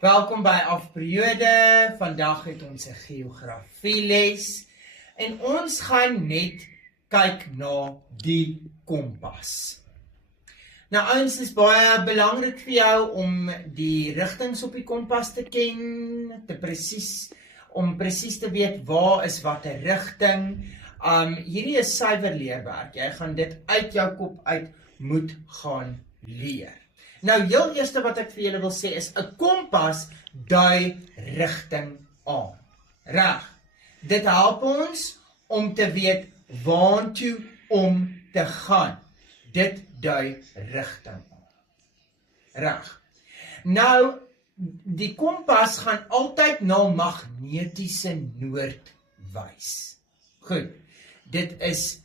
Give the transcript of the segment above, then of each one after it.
Welkom by Afperiode. Vandag het ons 'n geografieles en ons gaan net kyk na die kompas. Nou ouens, is baie belangrik vir jou om die rigtings op die kompas te ken, om presies te weet waar is watter rigting. Hierdie is suiwer leerwerk. Jy gaan dit uit jou kop uit moet gaan leer. Nou, heel eerste wat ek vir julle wil sê is 'n kompas dui rigting aan. Reg. Dit help ons om te weet waartoe om te gaan. Dit dui rigting aan. Reg. Nou, die kompas gaan altyd na magnetiese noord wys. Goed. Dit is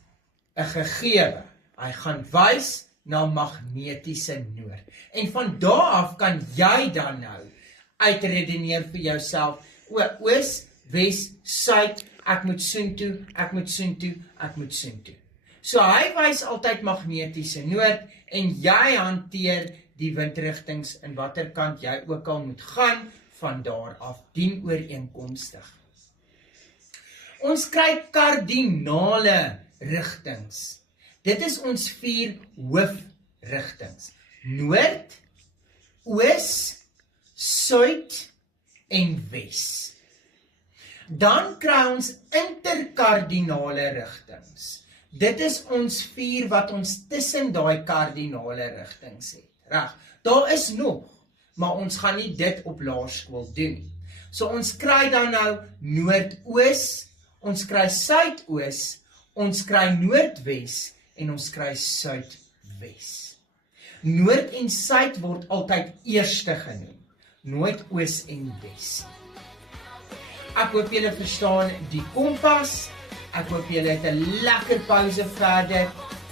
'n gegewe. Hy gaan wys na magnetiese noord. En van daar af kan jy dan nou uitredeneer vir jouself, oos, wes, suid, ek moet soontoe, ek moet soontoe, ek moet soontoe. So hy wys altyd magnetiese noord en jy hanteer die windrigtings in watter kant jy ook al moet gaan van daar af, dienooreenkomstig. Ons kry kardinale rigtings. Dit is ons 4 hoofrigtings. Noord, oos, suid en wes. Dan kry ons interkardinale rigtings. Dit is ons 4 wat ons tussen daai kardinale rigtings het. Reg, daar is nog, maar ons gaan nie dit op laerskool doen nie. So ons kry dan nou noordoos, ons kry suidoos, ons kry noordwes en ons kry suidwes. Noord en suid word altyd eerste genoem, nooit oos en wes. Ek hoop julle verstaan die kompas, ek hoop julle het 'n lekker pouse verder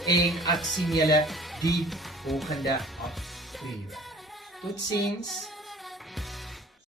en ek sien julle die volgende afspreek. Totsiens.